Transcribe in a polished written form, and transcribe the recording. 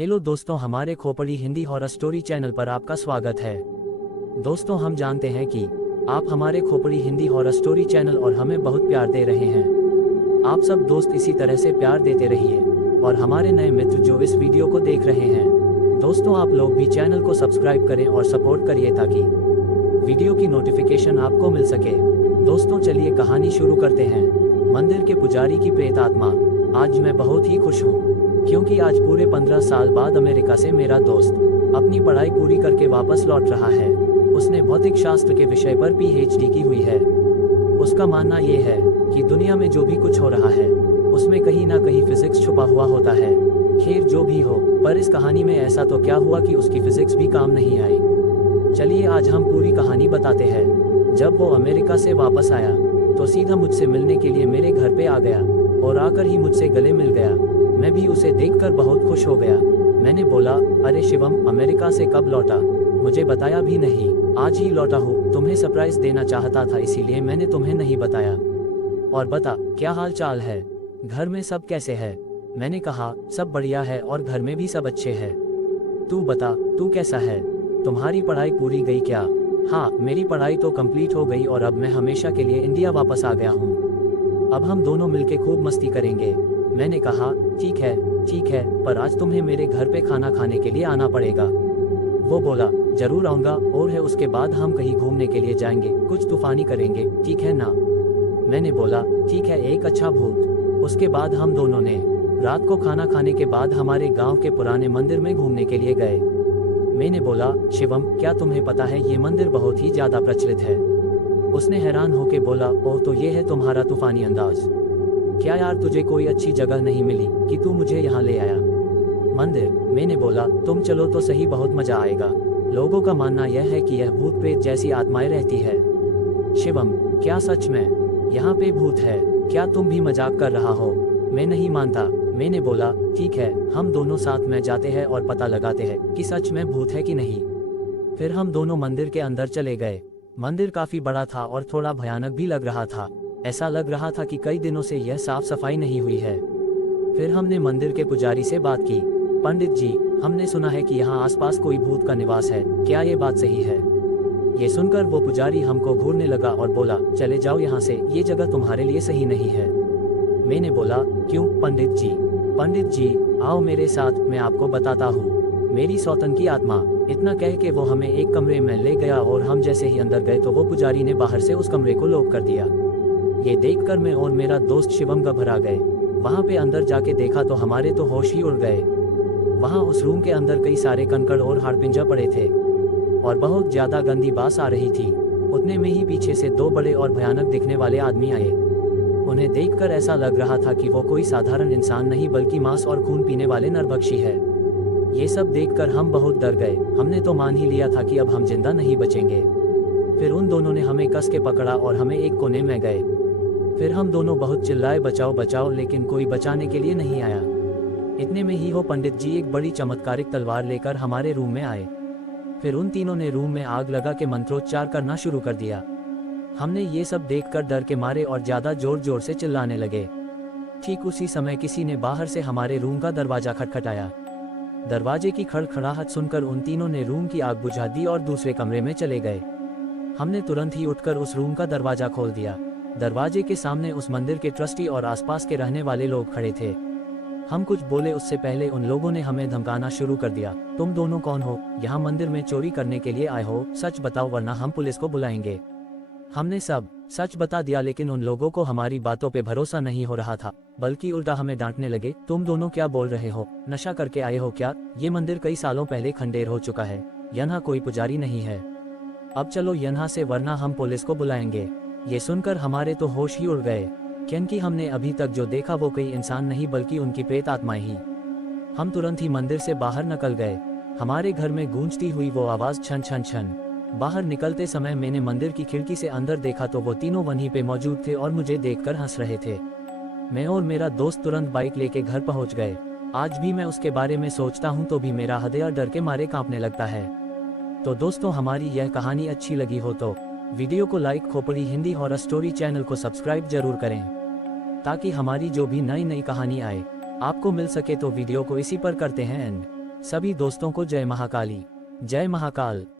Hello दोस्तों, हमारे खोपड़ी हिंदी हॉरर स्टोरी चैनल पर आपका स्वागत है। दोस्तों, हम जानते हैं कि आप हमारे खोपड़ी हिंदी हॉरर स्टोरी चैनल और हमें बहुत प्यार दे रहे हैं। आप सब दोस्त इसी तरह से प्यार देते रहिए और हमारे नए मित्र जो इस वीडियो को देख रहे हैं, दोस्तों आप लोग भी चैनल को सब्सक्राइब करें और सपोर्ट करिए ताकि वीडियो की नोटिफिकेशन आपको मिल सके। दोस्तों चलिए कहानी शुरू करते हैं। मंदिर के पुजारी की प्रेत आत्मा। आज मैं बहुत ही खुश हूँ क्योंकि आज पूरे 15 साल बाद अमेरिका से मेरा दोस्त अपनी पढ़ाई पूरी करके वापस लौट रहा है। उसने भौतिक शास्त्र के विषय पर पीएचडी की हुई है। उसका मानना ये है कि दुनिया में जो भी कुछ हो रहा है उसमें कहीं ना कहीं फिजिक्स छुपा हुआ होता है। खैर जो भी हो, पर इस कहानी में ऐसा तो क्या हुआ कि उसकी फिजिक्स भी काम नहीं आई। चलिए आज हम पूरी कहानी बताते हैं। जब वो अमेरिका से वापस आया तो सीधा मुझसे मिलने के लिए मेरे घर पे आ गया और आकर ही मुझसे गले मिल गया। मैं भी उसे देखकर बहुत खुश हो गया। मैंने बोला, अरे शिवम, अमेरिका से कब लौटा? मुझे बताया भी नहीं। आज ही लौटा हूँ। तुम्हें सरप्राइज देना चाहता था इसीलिए मैंने तुम्हें नहीं बताया। और बता, क्या हाल चाल है? घर में सब कैसे है? मैंने कहा, सब बढ़िया है और घर में भी सब अच्छे हैं। तू बता, तू कैसा है? तुम्हारी पढ़ाई पूरी गई क्या? हाँ, मेरी पढ़ाई तो कंप्लीट हो गई और अब मैं हमेशा के लिए इंडिया वापस आ गया हूँ। अब हम दोनों मिलके खूब मस्ती करेंगे। मैंने कहा, ठीक है, पर आज तुम्हें मेरे घर पे खाना खाने के लिए आना पड़ेगा। वो बोला, जरूर आऊँगा, और है उसके बाद हम कहीं घूमने के लिए जाएंगे, कुछ तूफानी करेंगे, ठीक है ना? मैंने बोला, ठीक है, एक अच्छा भूत। उसके बाद हम दोनों ने रात को खाना खाने के बाद हमारे गांव के पुराने मंदिर में घूमने के लिए गए। मैंने बोला, शिवम, क्या तुम्हें पता है ये मंदिर बहुत ही ज्यादा प्रचलित है? उसने हैरान होकर बोला, ओह, तो ये है तुम्हारा तूफानी अंदाज। क्या यार, तुझे कोई अच्छी जगह नहीं मिली कि तू मुझे यहाँ ले आया? मंदिर? मैंने बोला, तुम चलो तो सही, बहुत मजा आएगा। लोगों का मानना यह है कि यह भूत प्रेत जैसी आत्माएं रहती है। शिवम, क्या सच में यहाँ पे भूत है? क्या तुम भी मजाक कर रहा हो? मैं नहीं मानता। मैंने बोला, ठीक है, हम दोनों साथ में जाते हैं और पता लगाते हैं कि सच में भूत है कि नहीं। फिर हम दोनों मंदिर के अंदर चले गए। मंदिर काफी बड़ा था और थोड़ा भयानक भी लग रहा था। ऐसा लग रहा था कि कई दिनों से यह साफ सफाई नहीं हुई है। फिर हमने मंदिर के पुजारी से बात की। पंडित जी, हमने सुना है कि यहाँ आसपास कोई भूत का निवास है, क्या ये बात सही है? ये सुनकर वो पुजारी हमको घूरने लगा और बोला, चले जाओ यहाँ से, ये जगह तुम्हारे लिए सही नहीं है। मैंने बोला, क्यों पंडित जी? पंडित जी, आओ मेरे साथ, मैं आपको बताता हूँ। मेरी सौतन की आत्मा। इतना कह के वो हमें एक कमरे में ले गया और हम जैसे ही अंदर गए तो वो पुजारी ने बाहर से उस कमरे को लॉक कर दिया। ये देखकर मैं और मेरा दोस्त शिवम घबरा गए। वहाँ पे अंदर जाके देखा तो हमारे तो होश ही उड़ गए। वहाँ उस रूम के अंदर कई सारे कंकड़ और हाड़पिंजर पड़े थे और बहुत ज्यादा गंदी बास आ रही थी। उतने में ही पीछे से दो बड़े और भयानक दिखने वाले आदमी आए। उन्हें देखकर ऐसा लग रहा था कि वो कोई साधारण इंसान नहीं बल्कि मांस और खून पीने वाले नरभक्षी है। ये सब देखकर हम बहुत डर गए। हमने तो मान ही लिया था कि अब हम जिंदा नहीं बचेंगे। फिर उन दोनों ने हमें कस के पकड़ा और हमें एक कोने में गए। फिर हम दोनों बहुत चिल्लाए, बचाओ बचाओ, लेकिन कोई बचाने के लिए नहीं आया। इतने में ही वो पंडित जी एक बड़ी चमत्कारिक तलवार लेकर हमारे रूम में आए। फिर उन तीनों ने रूम में आग लगा के मंत्रोच्चार करना शुरू कर दिया। हमने ये सब देखकर डर के मारे और ज्यादा जोर जोर से चिल्लाने लगे। ठीक उसी समय किसी ने बाहर से हमारे रूम का दरवाजा खटखटाया। दरवाजे की खड़खड़ाहट सुनकर उन तीनों ने रूम की आग बुझा दी और दूसरे कमरे में चले गए। हमने तुरंत ही उठकर उस रूम का दरवाजा खोल दिया। दरवाजे के सामने उस मंदिर के ट्रस्टी और आसपास के रहने वाले लोग खड़े थे। हम कुछ बोले उससे पहले उन लोगों ने हमें धमकाना शुरू कर दिया। तुम दोनों कौन हो? यहाँ मंदिर में चोरी करने के लिए आए हो? सच बताओ वरना हम पुलिस को बुलाएंगे। हमने सब सच बता दिया, लेकिन उन लोगों को हमारी बातों पे भरोसा नहीं हो रहा था, बल्कि उल्टा हमें डांटने लगे। तुम दोनों क्या बोल रहे हो? नशा करके आए हो क्या? ये मंदिर कई सालों पहले खंडेर हो चुका है, यहाँ कोई पुजारी नहीं है। अब चलो यहाँ से वरना हम पुलिस को बुलाएंगे। ये सुनकर हमारे तो होश ही उड़ गए, क्योंकि हमने अभी तक जो देखा वो कोई इंसान नहीं बल्कि उनकी प्रेत आत्माएं ही। हम तुरंत ही मंदिर से बाहर निकल गए। हमारे घर में गूंजती हुई वो आवाज छन छन छन। बाहर निकलते समय मैंने मंदिर की खिड़की से अंदर देखा तो वो तीनों वहीं पे मौजूद थे और मुझे देखकर हंस रहे थे। मैं और मेरा दोस्त तुरंत बाइक लेके घर पहुंच गए। आज भी मैं उसके बारे में सोचता हूं तो भी मेरा हृदय डर के मारे कांपने लगता है। तो दोस्तों, हमारी यह कहानी अच्छी लगी हो तो वीडियो को लाइक, खोपड़ी हिंदी हॉरर स्टोरी चैनल को सब्सक्राइब जरूर करें ताकि हमारी जो भी नई नई कहानी आए आपको मिल सके। तो वीडियो को इसी पर करते हैं एंड। सभी दोस्तों को जय महाकाली, जय महाकाल।